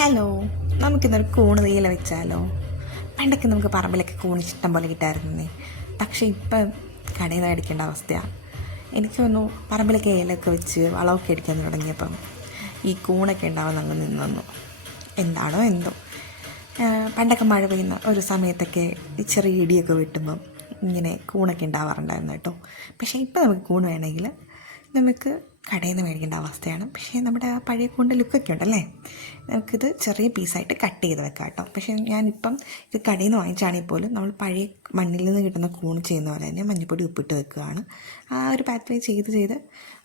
Hello, നമുക്കിന്നൊരു കൂണ് തീയില വെച്ചാലോ? പണ്ടൊക്കെ നമുക്ക് പറമ്പിലൊക്കെ കൂണ് ഇഷ്ടം പോലെ കിട്ടാമായിരുന്നേ. പക്ഷേ ഇപ്പം കടയിൽ നിന്ന് അടിക്കേണ്ട അവസ്ഥയാണ്. എനിക്ക് തോന്നുന്നു പറമ്പിലൊക്കെ ഇലയൊക്കെ വെച്ച് വളമൊക്കെ അടിക്കാൻ തുടങ്ങിയപ്പം ഈ കൂണൊക്കെ ഉണ്ടാവാൻ അങ്ങ് നിന്നു. എന്താണോ എന്തോ. പണ്ടൊക്കെ മഴ പെയ്യുന്ന ഒരു സമയത്തൊക്കെ ചെറിയ ഇടിയൊക്കെ വെട്ടുമ്പം ഇങ്ങനെ കൂണൊക്കെ ഉണ്ടാവാറുണ്ടായിരുന്നു കേട്ടോ. പക്ഷേ ഇപ്പം നമുക്ക് കൂണ് വേണമെങ്കിൽ നമുക്ക് കടയിൽ നിന്ന് മേടിക്കേണ്ട അവസ്ഥയാണ്. പക്ഷേ നമ്മുടെ ആ പഴയ കൂണിൻ്റെ ലുക്കൊക്കെ ഉണ്ടല്ലേ, നമുക്കിത് ചെറിയ പീസായിട്ട് കട്ട് ചെയ്ത് വെക്കാം കേട്ടോ. പക്ഷേ ഞാനിപ്പം ഇത് കടയിൽ നിന്ന് വാങ്ങിച്ചാണെങ്കിൽ പോലും നമ്മൾ പഴയ മണ്ണിൽ നിന്ന് കിട്ടുന്ന കൂൺ ചെയ്യുന്ന പോലെ തന്നെ മഞ്ഞൾപ്പൊടി ഉപ്പിട്ട് വെക്കുകയാണ്. ആ ഒരു പാത്വേ ചെയ്ത്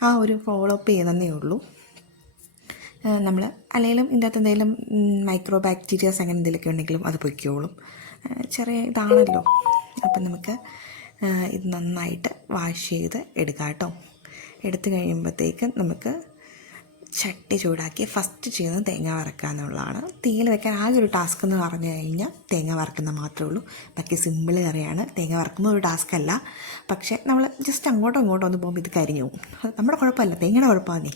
ആ ഒരു ഫോളോ അപ്പ് ചെയ്യുന്നതേ ഉള്ളൂ. നമ്മൾ അല്ലെങ്കിലും ഇതിൻ്റെ അകത്ത് എന്തെങ്കിലും മൈക്രോ ബാക്ടീരിയാസ് അങ്ങനെ എന്തെങ്കിലുമൊക്കെ ഉണ്ടെങ്കിലും അത് പൊയ്ക്കോളും. ചെറിയ ഇതാണല്ലോ. അപ്പം നമുക്ക് ഇത് നന്നായിട്ട് വാഷ് ചെയ്ത് എടുക്കാം കേട്ടോ. എടുത്തു കഴിയുമ്പോഴത്തേക്കും നമുക്ക് ചട്ടി ചൂടാക്കി ഫസ്റ്റ് ചെയ്യുന്നത് തേങ്ങ വറക്കുക എന്നുള്ളതാണ്. തീയിൽ വെക്കാൻ ആകെ ഒരു ടാസ്ക് എന്ന് പറഞ്ഞു കഴിഞ്ഞാൽ തേങ്ങ വറക്കുന്നത് മാത്രമേ ഉള്ളൂ. ബാക്കി സിമ്പിൾ കറിയാണ്. തേങ്ങ വറക്കുമ്പോൾ ഒരു ടാസ്ക് അല്ല. പക്ഷേ നമ്മൾ ജസ്റ്റ് അങ്ങോട്ടോ ഇങ്ങോട്ടോ ഒന്ന് പോകുമ്പോൾ ഇത് കരിഞ്ഞു പോകും. അത് നമ്മുടെ കുഴപ്പമല്ല, തേങ്ങയുടെ കുഴപ്പമാണ്.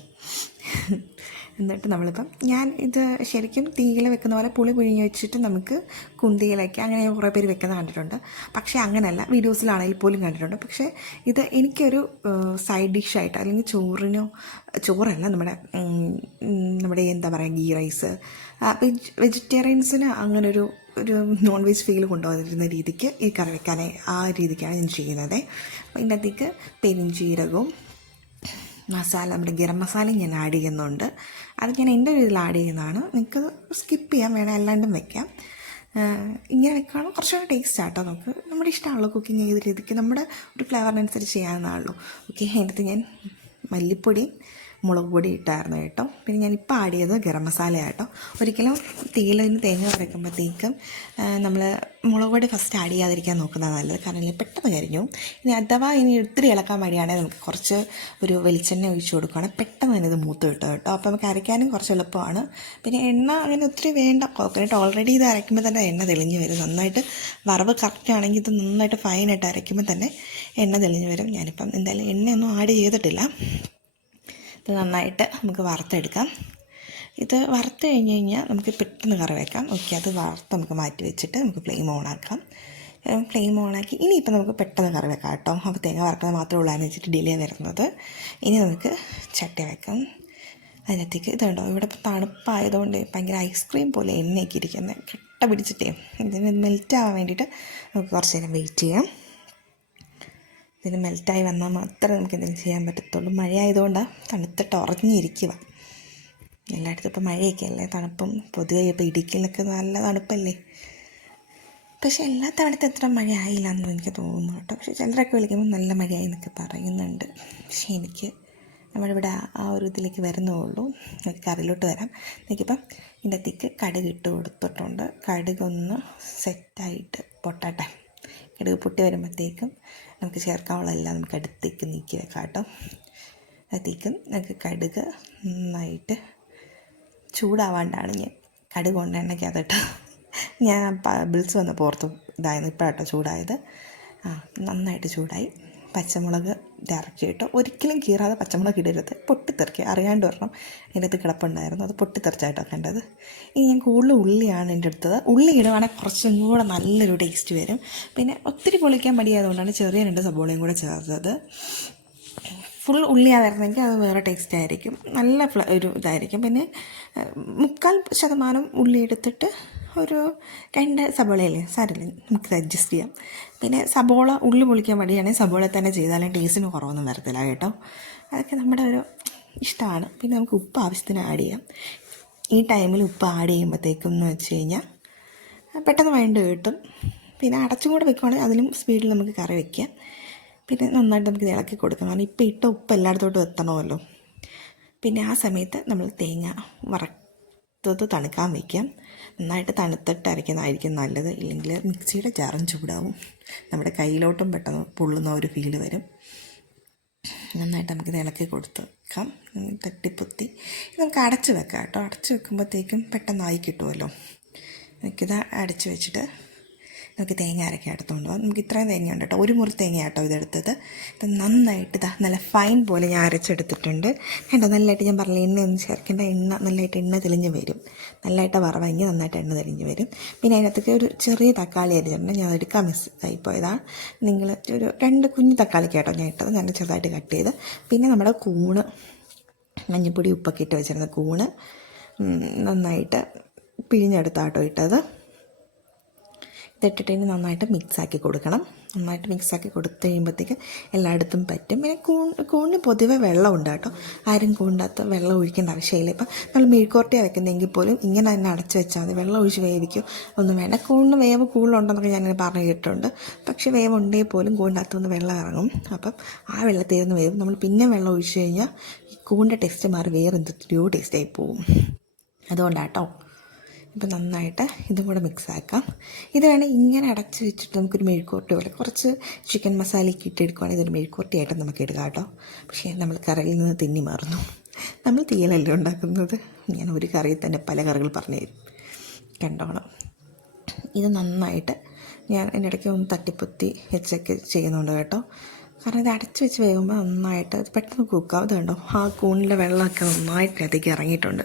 എന്നിട്ട് നമ്മളിപ്പം ഞാൻ ഇത് ശരിക്കും തീയിൽ വെക്കുന്ന പോലെ പുളി പിഴിഞ്ഞ് വെച്ചിട്ട് നമുക്ക് കുന്തിയിലൊക്കെ അങ്ങനെ കുറേ പേര് വെക്കുന്ന കണ്ടിട്ടുണ്ട്. പക്ഷേ അങ്ങനെയല്ല, വീഡിയോസിലാണെങ്കിൽ പോലും കണ്ടിട്ടുണ്ട്. പക്ഷേ ഇത് എനിക്കൊരു സൈഡ് ഡിഷായിട്ട് അല്ലെങ്കിൽ ചോറല്ല, നമ്മുടെ എന്താ പറയുക, ഗീ റൈസ്, വെജിറ്റേറിയൻസിന് അങ്ങനൊരു നോൺ വെജ് ഫീൽ കൊണ്ടുവന്നിരുന്ന രീതിക്ക് ഈ കറി വെക്കാനായി ആ രീതിക്കാണ് ഞാൻ ചെയ്യുന്നത്. അപ്പോൾ ഇതിൻ്റെ അകത്തേക്ക് പെരുംജീരകവും മസാല, നമ്മുടെ ഗരം മസാലയും ഞാൻ ആഡ് ചെയ്യുന്നുണ്ട്. അത് ഞാൻ എൻ്റെ ഒരു ഇതിൽ ആഡ് ചെയ്യുന്നതാണ്. നിങ്ങൾക്ക് സ്കിപ്പ് ചെയ്യാൻ വേണം, അല്ലാണ്ടും വെക്കാം. ഇങ്ങനെ വെക്കുകയാണെങ്കിൽ കുറച്ചുകൂടെ ടേസ്റ്റ് ആട്ടോ. നമുക്ക് നമ്മുടെ ഇഷ്ടമാണല്ലോ കുക്കിംഗ് ചെയ്ത രീതിക്ക് നമ്മുടെ ഒരു ഫ്ലേവറിനനുസരിച്ച് ചെയ്യാവുന്നതാണല്ലോ. ഓക്കെ, അതിനകത്ത് ഞാൻ മല്ലിപ്പൊടിയും മുളക് പൊടി ഇട്ടായിരുന്നു കേട്ടോ. പിന്നെ ഞാനിപ്പോൾ ആഡ് ചെയ്തത് ഗരം മസാല കേട്ടോ. ഒരിക്കലും തീയിലിന് തേങ്ങ വരയ്ക്കുമ്പോഴത്തേക്കും നമ്മൾ മുളക് പൊടി ഫസ്റ്റ് ആഡ് ചെയ്യാതിരിക്കാൻ നോക്കുന്നത് നല്ലത്. കാരണം പെട്ടെന്ന് കരിഞ്ഞു. ഇനി അഥവാ ഒത്തിരി ഇളക്കാൻ മടിയാണെങ്കിൽ നമുക്ക് കുറച്ച് ഒരു വെളിച്ചെണ്ണ ഒഴിച്ച് കൊടുക്കുകയാണെങ്കിൽ പെട്ടെന്ന് തന്നെ ഇത് മൂത്ത് കിട്ടും കേട്ടോ. അപ്പോൾ നമുക്ക് അരയ്ക്കാനും കുറച്ച് എളുപ്പമാണ്. പിന്നെ എണ്ണ അങ്ങനെ ഒത്തിരി വേണ്ട. കോക്കനട്ട് ഓൾറെഡി ഇത് അരയ്ക്കുമ്പോൾ തന്നെ എണ്ണ തെളിഞ്ഞ് വരും. നന്നായിട്ട് വറവ് കറക്റ്റ് ആണെങ്കിൽ ഇത് നന്നായിട്ട് ഫൈനായിട്ട് അരയ്ക്കുമ്പോൾ തന്നെ എണ്ണ തെളിഞ്ഞ് വരും. ഞാനിപ്പം എന്തായാലും എണ്ണയൊന്നും ആഡ് ചെയ്തിട്ടില്ല. ഇത് നന്നായിട്ട് നമുക്ക് വറുത്തെടുക്കാം. ഇത് വറുത്ത് കഴിഞ്ഞ് കഴിഞ്ഞാൽ നമുക്ക് പെട്ടെന്ന് കറി വെക്കാം. ഓക്കെ, അത് വറുത്ത് നമുക്ക് മാറ്റി വെച്ചിട്ട് നമുക്ക് ഫ്ലെയിം ഓണാക്കാം. ഫ്ലെയിം ഓണാക്കി ഇനിയിപ്പോൾ നമുക്ക് പെട്ടെന്ന് കറി വെക്കാം കേട്ടോ. അപ്പോൾ തേങ്ങ വറുക്കുന്നത് മാത്രമേ ഉള്ളൂ എന്ന് വെച്ചിട്ട് ഡിലേ വരുന്നത്. ഇനി നമുക്ക് ചട്ടി വെക്കാം. അതിനകത്തേക്ക് ഇതുണ്ടോ, ഇവിടെ ഇപ്പോൾ തണുപ്പായതുകൊണ്ട് ഭയങ്കര ഐസ്ക്രീം പോലെ എണ്ണയൊക്കെ ഇരിക്കുന്നത് കെട്ട പിടിച്ചിട്ടേ. ഇതിന് മെൽറ്റ് ആവാൻ വേണ്ടിയിട്ട് നമുക്ക് കുറച്ച് നേരം വെയിറ്റ് ചെയ്യാം. ഇതിന് മെൽറ്റായി വന്നാൽ മാത്രമേ നമുക്ക് എന്തെങ്കിലും ചെയ്യാൻ പറ്റത്തുള്ളൂ. മഴയായതുകൊണ്ടാണ് തണുത്തിട്ട് ഉറങ്ങിയിരിക്കുക. എല്ലായിടത്തും ഇപ്പോൾ മഴയൊക്കെ അല്ലേ, തണുപ്പും പൊതുവെ ഇപ്പോൾ ഇടുക്കിയിലൊക്കെ നല്ല തണുപ്പല്ലേ. പക്ഷേ എല്ലാ തവണത്തെ എത്ര മഴ ആയില്ല എന്ന് എനിക്ക് തോന്നുന്നു കേട്ടോ. പക്ഷേ ചിലരൊക്കെ വിളിക്കുമ്പോൾ നല്ല മഴയായി എന്നൊക്കെ പറയുന്നുണ്ട്. പക്ഷേ എനിക്ക് നമ്മളിവിടെ ആ ഒരു ഇതിലേക്ക് വരുന്നുള്ളൂ. നമുക്ക് കറിയിലോട്ട് വരാം. എനിക്കിപ്പം ഇതിൻ്റെ അകത്തേക്ക് കടുക് ഇട്ട് കൊടുത്തിട്ടുണ്ട്. കടുകൊന്ന് സെറ്റായിട്ട് പൊട്ടട്ടെ. കടുക് പൊട്ടി വരുമ്പോഴത്തേക്കും നമുക്ക് ചേർക്കാനുള്ളതെല്ലാം നമുക്ക് അടുത്തേക്ക് നീക്കി വെക്കാം കേട്ടോ. അതിലേക്കും നമുക്ക് കടുക് നന്നായിട്ട് ചൂടാവാണ്ടാണ് ഞാൻ കടുക് കൊണ്ട് എണ്ണയ്ക്കകത്തിട്ട് ഞാൻ ബിൽസ് വന്ന് പുറത്ത് ഇതായിരുന്നു. ഇപ്പോഴാട്ടോ ചൂടായത്. നന്നായിട്ട് ചൂടായി. പച്ചമുളക് ഡയറക്റ്റ് ഇട്ടോ. ഒരിക്കലും കീറാതെ പച്ചമുളക് ഇടരുത്, പൊട്ടിത്തെറിക്കുക. അറിയാണ്ട് വരണം. അതിനകത്ത് കിടപ്പുണ്ടായിരുന്നു, അത് പൊട്ടിത്തെറിച്ചായിട്ടോ കണ്ടത്. ഇനി ഞാൻ കൂടുതൽ ഉള്ളിയാണ് എൻ്റെ അടുത്തത്. ഉള്ളി ഇടുവാണെങ്കിൽ കുറച്ചും കൂടെ നല്ലൊരു ടേസ്റ്റ് വരും. പിന്നെ ഒത്തിരി പൊളിക്കാൻ മടിയായതുകൊണ്ടാണ് ചെറിയ 2 സബോളയും കൂടെ ചേർത്തത്. ഫുൾ ഉള്ളിയാണ് വരുന്നതെങ്കിൽ അത് വേറെ ടേസ്റ്റ് ആയിരിക്കും, നല്ല ഒരു ഇതായിരിക്കും. പിന്നെ 3/4% ഉള്ളി എടുത്തിട്ട് ഒരു 2 സബോളയല്ലേ, സാരമില്ല, നമുക്ക് അഡ്ജസ്റ്റ് ചെയ്യാം. പിന്നെ സബോള ഉള്ളി പൊളിക്കാൻ മടിയാണെങ്കിൽ സബോള തന്നെ ചെയ്താലും ടേസ്റ്റിന് കുറവൊന്നും വരത്തില്ല കേട്ടോ. അതൊക്കെ നമ്മുടെ ഒരു ഇഷ്ടമാണ്. പിന്നെ നമുക്ക് ഉപ്പ് ആവശ്യത്തിന് ആഡ് ചെയ്യാം. ഈ ടൈമിൽ ഉപ്പ് ആഡ് ചെയ്യുമ്പോഴത്തേക്കും എന്ന് വെച്ച് കഴിഞ്ഞാൽ പെട്ടെന്ന് വഴണ്ട് കിട്ടും. പിന്നെ അടച്ചും കൂടെ വെക്കുവാണെങ്കിൽ അതിലും സ്പീഡിൽ നമുക്ക് കറി വയ്ക്കാം. പിന്നെ നന്നായിട്ട് നമുക്ക് ഇളക്കി കൊടുക്കാം. കാരണം ഇപ്പോൾ ഇട്ട ഉപ്പ് എല്ലായിടത്തോട്ടും എത്തണമല്ലോ. പിന്നെ ആ സമയത്ത് നമ്മൾ തേങ്ങ വറുത്തത് തണുക്കാൻ വയ്ക്കാം. നന്നായിട്ട് തണുത്തിട്ട് അരയ്ക്കുന്നതായിരിക്കും നല്ലത്. ഇല്ലെങ്കിൽ മിക്സിയുടെ ജാറും ചൂടാവും, നമ്മുടെ കയ്യിലോട്ടും പെട്ടെന്ന് പൊള്ളുന്ന ഒരു ഫീല് വരും. നന്നായിട്ട് നമുക്കിത് ഇളക്കി കൊടുത്തേക്കാം. തട്ടിപ്പൊത്തി നമുക്ക് അടച്ച് വെക്കാം കേട്ടോ. അടച്ച് വെക്കുമ്പോഴത്തേക്കും പെട്ടെന്നായി കിട്ടുമല്ലോ. നമുക്കിത് അടച്ച് വെച്ചിട്ട് നമുക്ക് തേങ്ങ അരയ്ക്കാൻ എടുത്തുകൊണ്ട് പോകാം. നമുക്ക് ഇത്രയും തേങ്ങ ഉണ്ട് കേട്ടോ, ഒരു മുറി തേങ്ങ കേട്ടോ ഇതെടുത്തത്. ഇത് നന്നായിട്ട് ഇതാ നല്ല ഫൈൻ പോലെ ഞാൻ അരച്ചെടുത്തിട്ടുണ്ട് കേട്ടോ. നല്ലതായിട്ട് ഞാൻ പറഞ്ഞില്ല, എണ്ണ ഒന്നും ചേർക്കേണ്ട, നല്ലതായിട്ട് എണ്ണ തെളിഞ്ഞ് വരും. നല്ലതായിട്ട് വറവങ്ങി നന്നായിട്ട് എണ്ണ തെളിഞ്ഞ് വരും. പിന്നെ അതിനകത്തേക്ക് ഒരു ചെറിയ തക്കാളി അരിഞ്ഞിട്ടുണ്ട്, ഞാൻ അതെടുക്കാൻ മിസ് ആയിപ്പോയതാണ്. നിങ്ങൾ ഒരു 2 കുഞ്ഞു തക്കാളി കേട്ടോ ഞാൻ ഇട്ടത്, നല്ല ചെറുതായിട്ട് കട്ട് ചെയ്ത്. പിന്നെ നമ്മുടെ കൂണ്, മഞ്ഞൾപ്പൊടി ഉപ്പൊക്കെ ഇട്ട് വെച്ചിരുന്ന കൂണ് നന്നായിട്ട് പിഴിഞ്ഞെടുത്താട്ടോ ഇട്ടത്. ഇതിട്ടിട്ട് നന്നായിട്ട് മിക്സാക്കി കൊടുക്കണം. നന്നായിട്ട് മിക്സാക്കി കൊടുത്ത് കഴിയുമ്പോഴത്തേക്ക് എല്ലായിടത്തും പറ്റും. പിന്നെ കൂണിന് പൊതുവെ വെള്ളമുണ്ട് കേട്ടോ, ആരും കൂണിനകത്ത് വെള്ളം ഒഴിക്കേണ്ട ആവശ്യമില്ല. ഇപ്പം നമ്മൾ മെഴുക്കുവരട്ടിയാണ് വെക്കുന്നതെങ്കിൽ പോലും ഇങ്ങനെ തന്നെ അടച്ച് വെച്ചാൽ മതി, വെള്ളം ഒഴിച്ച് വേവിക്കും ഒന്നും വേണ്ട. കൂണിന് വേവ് കൂടുതലുണ്ടെന്നൊക്കെ ഞാനിങ്ങനെ പറഞ്ഞു കേട്ടിട്ടുണ്ട്. പക്ഷേ വേവ് ഉണ്ടെങ്കിൽ പോലും കൂണിനകത്തുനിന്ന് വെള്ളം ഇറങ്ങും. അപ്പം ആ വെള്ളത്തിൽ നിന്ന് വേവും. നമ്മൾ പിന്നെ വെള്ളം ഒഴിച്ച് കഴിഞ്ഞാൽ ഈ കൂണിൻ്റെ ടേസ്റ്റ് മാറി വേറെ എന്തൊക്കെയോ ടേസ്റ്റായി പോവും. അതുകൊണ്ടാട്ടോ. ഇപ്പം നന്നായിട്ട് ഇതും കൂടെ മിക്സാക്കാം. ഇത് വേണേൽ ഇങ്ങനെ അടച്ച് വെച്ചിട്ട് നമുക്കൊരു മെഴുക്കുവരട്ടി പോലെ കുറച്ച് ചിക്കൻ മസാലയൊക്കെ ഇട്ടെടുക്കുകയാണെങ്കിൽ ഇതൊരു മെഴുക്കുവരട്ടിയായിട്ട് നമുക്ക് എടുക്കാം കേട്ടോ. പക്ഷേ നമ്മൾ കറിയിൽ നിന്ന് തിന്നി മാറുന്നു. നമ്മൾ തീയലല്ലേ ഉണ്ടാക്കുന്നത്. ഞാൻ ഒരു കറിയിൽ തന്നെ പല കറികൾ പറഞ്ഞു തരും, കണ്ടോണം. ഇത് നന്നായിട്ട് ഞാൻ എൻ്റെ ഇടയ്ക്ക് ഒന്ന് തട്ടിപ്പൊത്തി വെച്ചൊക്കെ ചെയ്യുന്നുണ്ട് കേട്ടോ. കാരണം ഇത് അടച്ച് വെച്ച് വേകുമ്പോൾ നന്നായിട്ട് പെട്ടെന്ന് കുക്കാവും. ഇത് കണ്ടോ, ആ കൂണിലെ വെള്ളമൊക്കെ നന്നായിട്ട് അതിലേക്ക് ഇറങ്ങിയിട്ടുണ്ട്.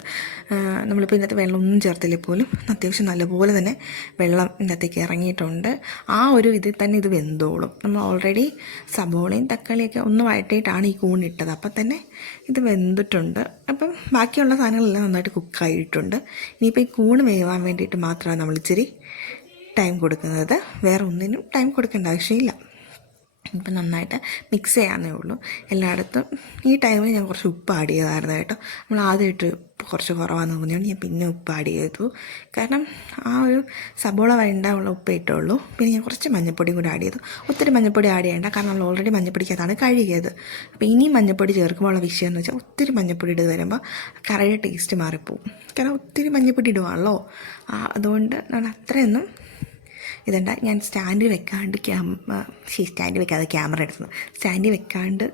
നമ്മളിപ്പോൾ ഇതിനകത്ത് വെള്ളമൊന്നും ചേർത്തില്ലേ പോലും അത്യാവശ്യം നല്ലപോലെ തന്നെ വെള്ളം ഇതിനകത്തേക്ക് ഇറങ്ങിയിട്ടുണ്ട്. ആ ഒരു ഇതിൽ തന്നെ ഇത് വെന്തോളും. നമ്മൾ ഓൾറെഡി സബോളയും തക്കാളിയൊക്കെ ഒന്ന് വഴറ്റിയിട്ടാണ് ഈ കൂണിട്ടത്, അപ്പം തന്നെ ഇത് വെന്തിട്ടുണ്ട്. അപ്പം ബാക്കിയുള്ള സാധനങ്ങളെല്ലാം നന്നായിട്ട് കുക്കായിട്ടുണ്ട്. ഇനിയിപ്പോൾ ഈ കൂണ് വേവാൻ വേണ്ടിയിട്ട് മാത്രമാണ് നമ്മൾ ഇച്ചിരി ടൈം കൊടുക്കുന്നത്, വേറെ ഒന്നിനും ടൈം കൊടുക്കേണ്ട ആവശ്യമില്ല. ഇപ്പം നന്നായിട്ട് മിക്സ് ചെയ്യാന്നേ ഉള്ളൂ എല്ലായിടത്തും. ഈ ടൈമിൽ ഞാൻ കുറച്ച് ഉപ്പ് ആഡ് ചെയ്തായിരുന്നു കേട്ടോ. നമ്മൾ ആദ്യമായിട്ട് കുറച്ച് കുറവാന്ന് തോന്നിയോണ്ട് ഞാൻ പിന്നെ ഉപ്പ് ആഡ് ചെയ്തു. കാരണം ആ ഒരു സബോള വഴണ്ടാനുള്ള ഉപ്പ് ഇട്ടുള്ളൂ. പിന്നെ ഞാൻ കുറച്ച് മഞ്ഞൾപ്പൊടി കൂടി ആഡ് ചെയ്തു. ഒത്തിരി മഞ്ഞൾപ്പൊടി ആഡ് ചെയ്യേണ്ട, കാരണം നമ്മൾ ഓൾറെഡി മഞ്ഞൾപ്പൊടിക്കകത്താണ് കഴുകിയത്. അപ്പോൾ ഇനി മഞ്ഞൾപ്പൊടി ചേർക്കുമ്പോൾ ഉള്ള വിഷയം എന്ന് വെച്ചാൽ ഒത്തിരി മഞ്ഞൾപ്പൊടി ഇട്ട് വരുമ്പോൾ കറിയുടെ ടേസ്റ്റ് മാറിപ്പോവും. കാരണം ഒത്തിരി മഞ്ഞൾപ്പൊടി ഇടുവാണല്ലോ, അതുകൊണ്ട് നമ്മൾ അത്രയൊന്നും ഇതുണ്ട്. ഞാൻ സ്റ്റാൻഡ് വെക്കാണ്ട് സ്റ്റാൻഡ് വെക്കാതെ ക്യാമറ എടുത്തത്, സ്റ്റാൻഡ് വെക്കാണ്ട്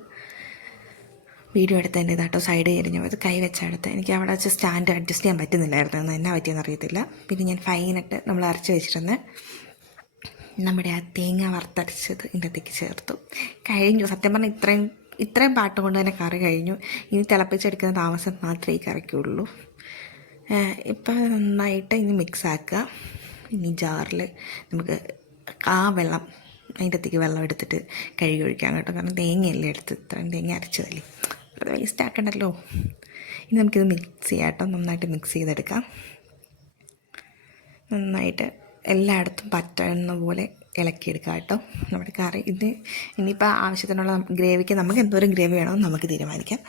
വീഡിയോ എടുത്തതിൻ്റെ ഇതാട്ടോ സൈഡ് കഴിഞ്ഞു അത് കൈ വെച്ചെടുത്ത്. എനിക്ക് അവിടെ വെച്ച് സ്റ്റാൻഡ് അഡ്ജസ്റ്റ് ചെയ്യാൻ പറ്റുന്നില്ലായിരുന്നു, എന്നാ പറ്റിയെന്ന് അറിയത്തില്ല. പിന്നെ ഞാൻ ഫൈനിട്ട് നമ്മൾ അരച്ച് വെച്ചിരുന്ന നമ്മുടെ ആ തേങ്ങ വറുത്തരച്ചത് ഇതിൻ്റെ അകത്തേക്ക് ചേർത്തു. കഴിഞ്ഞു. സത്യം പറഞ്ഞാൽ ഇത്രയും പാട്ട് കൊണ്ട് തന്നെ കറി കഴിഞ്ഞു. ഇനി തിളപ്പിച്ചെടുക്കുന്ന താമസം മാത്രമേ ഈ കറിക്കുള്ളൂ. ഇപ്പം നന്നായിട്ട് ഇനി മിക്സാക്കുക. ഇനി ജാറിൽ നമുക്ക് ആ വെള്ളം അതിൻ്റെ അകത്തേക്ക് വെള്ളം എടുത്തിട്ട് കഴുകി ഒഴിക്കാം കേട്ടോ. കാരണം തേങ്ങയല്ലേ എടുത്ത്, ഇത്രയും തേങ്ങ അരച്ചതല്ലേ, അത് വേസ്റ്റ് ആക്കണ്ടല്ലോ. ഇനി നമുക്കിത് മിക്സ് ചെയ്യാം കേട്ടോ. നന്നായിട്ട് മിക്സ് ചെയ്തെടുക്കാം. നന്നായിട്ട് എല്ലായിടത്തും പറ്റുന്ന പോലെ ഇളക്കിയെടുക്കാം കേട്ടോ നമ്മുടെ കറി. ഇത് ഇനിയിപ്പോൾ ആവശ്യത്തിനുള്ള ഗ്രേവിക്ക് നമുക്ക് എന്തോരം ഗ്രേവി വേണമെന്ന് നമുക്ക് തീരുമാനിക്കാം.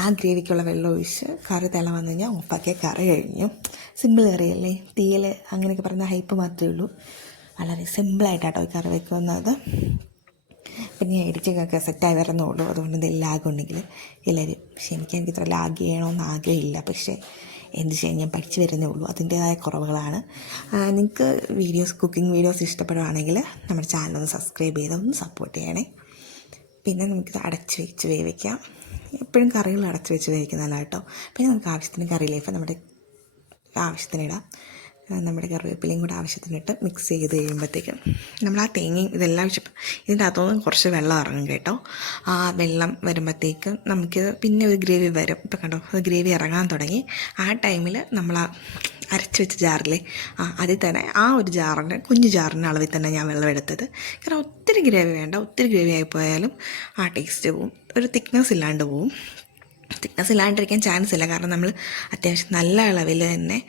ആ ഗ്രേവിക്കുള്ള വെള്ളം ഒഴിച്ച് കറി തിള വന്നു കഴിഞ്ഞാൽ ഓഫാക്കിയ കറി കഴിഞ്ഞു. സിമ്പിൾ കറിയല്ലേ, തീയൽ അങ്ങനെയൊക്കെ പറയുന്ന ഹൈപ്പ് മാത്രമേ ഉള്ളൂ. വളരെ സിമ്പിളായിട്ടാട്ടോ ഈ കറി വെക്കുന്നത്. പിന്നെ എഡിറ്റിങ്ങൊക്കെ സെറ്റായി വരുന്നുള്ളൂ, അതുകൊണ്ട് എന്തെങ്കിലും ലാഗ് ഉണ്ടെങ്കിൽ എല്ലാവരും എനിക്ക് ഇത്ര ലാഗ് ചെയ്യണമെന്ന് ആഗ്രഹമില്ല. പക്ഷേ എന്ത് ചെയ്യാൻ, ഞാൻ പഠിച്ചു വരുന്നേ ഉള്ളൂ, അതിൻ്റേതായ കുറവുകളാണ്. നിങ്ങൾക്ക് കുക്കിംഗ് വീഡിയോസ് ഇഷ്ടപ്പെടുകയാണെങ്കിൽ നമ്മുടെ ചാനലൊന്ന് സബ്സ്ക്രൈബ് ചെയ്ത് ഒന്ന് സപ്പോർട്ട് ചെയ്യണേ. പിന്നെ നമുക്കിത് അടച്ച് വെച്ച് വേവിക്കാം. എപ്പോഴും കറികൾ അടച്ച് വെച്ച് വേവിക്കുന്നതല്ല കേട്ടോ. പിന്നെ നമുക്ക് ആവശ്യത്തിന് കറി ലീഫ് നമ്മുടെ ആവശ്യത്തിനിടാം. നമ്മുടെ കറിവേപ്പിലയും കൂടെ ആവശ്യത്തിനിട്ട് മിക്സ് ചെയ്ത് കഴിയുമ്പോഴത്തേക്കും നമ്മൾ ആ തേങ്ങയും ഇതെല്ലാം വെച്ചപ്പോൾ ഇതിൻ്റെ അകത്തുനിന്ന് കുറച്ച് വെള്ളം ഇറങ്ങും കേട്ടോ. ആ വെള്ളം വരുമ്പോഴത്തേക്കും നമുക്കിത് പിന്നെ ഒരു ഗ്രേവി വരും. ഇപ്പം കണ്ടോ, ഗ്രേവി ഇറങ്ങാൻ തുടങ്ങി. ആ ടൈമിൽ നമ്മൾ ആ അരച്ച് വെച്ച ജാറിലെ അതിൽ തന്നെ ആ ഒരു ജാറിന് കുഞ്ഞു ജാറിൻ്റെ അളവിൽ തന്നെ ഞാൻ വെള്ളം എടുത്തത്. കാരണം ഒത്തിരി ഗ്രേവി വേണ്ട, ഒത്തിരി ഗ്രേവി ആയിപ്പോയാലും ആ ടേസ്റ്റ് പോവും, ഒരു തിക്നെസ് ഇല്ലാണ്ട് പോവും. തിക്നെസ് ഇല്ലാണ്ടിരിക്കാൻ ചാൻസ് ഇല്ല, കാരണം നമ്മൾ അത്യാവശ്യം നല്ല അളവിൽ തന്നെ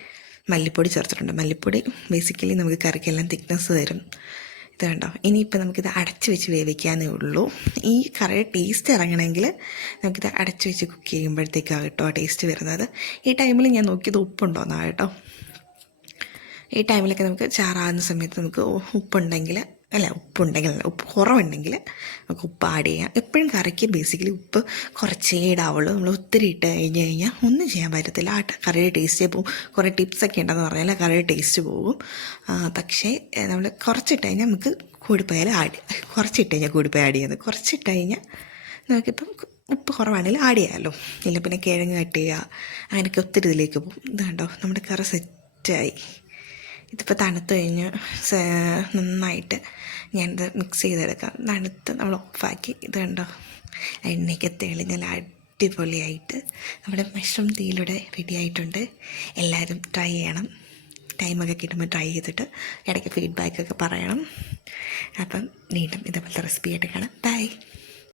മല്ലിപ്പൊടി ചേർത്തിട്ടുണ്ട്. മല്ലിപ്പൊടി ബേസിക്കലി നമുക്ക് കറിക്കെല്ലാം തിക്നെസ് തരും. ഇത് കണ്ടോ, ഇനിയിപ്പോൾ നമുക്കിത് അടച്ച് വെച്ച് വേവിക്കാനേ ഉള്ളൂ. ഈ കറിയുടെ ടേസ്റ്റ് ഇറങ്ങണമെങ്കിൽ നമുക്കിത് അടച്ച് വെച്ച് കുക്ക് ചെയ്യുമ്പോഴത്തേക്കാണ് കേട്ടോ ആ ടേസ്റ്റ് വരുന്നത്. ഈ ടൈമിൽ ഞാൻ നോക്കിയത് ഉപ്പുണ്ടോയെന്നാണ് കേട്ടോ. ഈ ടൈമിലൊക്കെ നമുക്ക് ചാറാകുന്ന സമയത്ത് നമുക്ക് ഉപ്പുണ്ടെങ്കിൽ ഉപ്പ് കുറവുണ്ടെങ്കിൽ നമുക്ക് ഉപ്പ് ആഡ് ചെയ്യാം. എപ്പോഴും കറിക്ക് ബേസിക്കലി ഉപ്പ് കുറച്ചേ ഇടാവുള്ളൂ. നമ്മൾ ഒത്തിരി ഇട്ട് കഴിഞ്ഞാൽ ഒന്നും ചെയ്യാൻ പറ്റത്തില്ല, ആ കറിയുടെ ടേസ്റ്റേ പോകും. കുറേ ടിപ്സൊക്കെ ഉണ്ടെന്ന് പറഞ്ഞാൽ കറിയുടെ ടേസ്റ്റ് പോകും. പക്ഷേ നമ്മൾ കുറച്ചിട്ട് കഴിഞ്ഞാൽ നമുക്ക് കൂടിപ്പോയാൽ കുറച്ചിട്ട് കഴിഞ്ഞാൽ കൂടിപ്പോയി ആഡ് ചെയ്യുന്നത്, കുറച്ചിട്ട് കഴിഞ്ഞാൽ നമുക്കിപ്പം ഉപ്പ് കുറവാണെങ്കിൽ ആഡ് ചെയ്യാമല്ലോ. ഇല്ല പിന്നെ കിഴങ്ങ് കട്ട് ചെയ്യുക, അങ്ങനെയൊക്കെ ഒത്തിരി ഇതിലേക്ക് പോകും. ഇത് കണ്ടോ, നമ്മുടെ കറി സെറ്റായി. ഇതിപ്പോൾ തണുത്ത് കഴിഞ്ഞ് നന്നായിട്ട് ഞാനിത് മിക്സ് ചെയ്തെടുക്കാം. തണുത്ത് നമ്മൾ ഓഫാക്കി ഇത് കണ്ടോ, എണ്ണയ്ക്ക് തെളിഞ്ഞാൽ അടിപൊളിയായിട്ട് നമ്മുടെ മഷ്റൂം തീയിലൂടെ റെഡി ആയിട്ടുണ്ട്. എല്ലാവരും ട്രൈ ചെയ്യണം. ടൈമൊക്കെ കിട്ടുമ്പോൾ ട്രൈ ചെയ്തിട്ട് ഇടയ്ക്ക് ഫീഡ്ബാക്കൊക്കെ പറയണം. അപ്പം വീണ്ടും ഇതേപോലത്തെ റെസിപ്പി ആയിട്ട് കാണാം. ബൈ.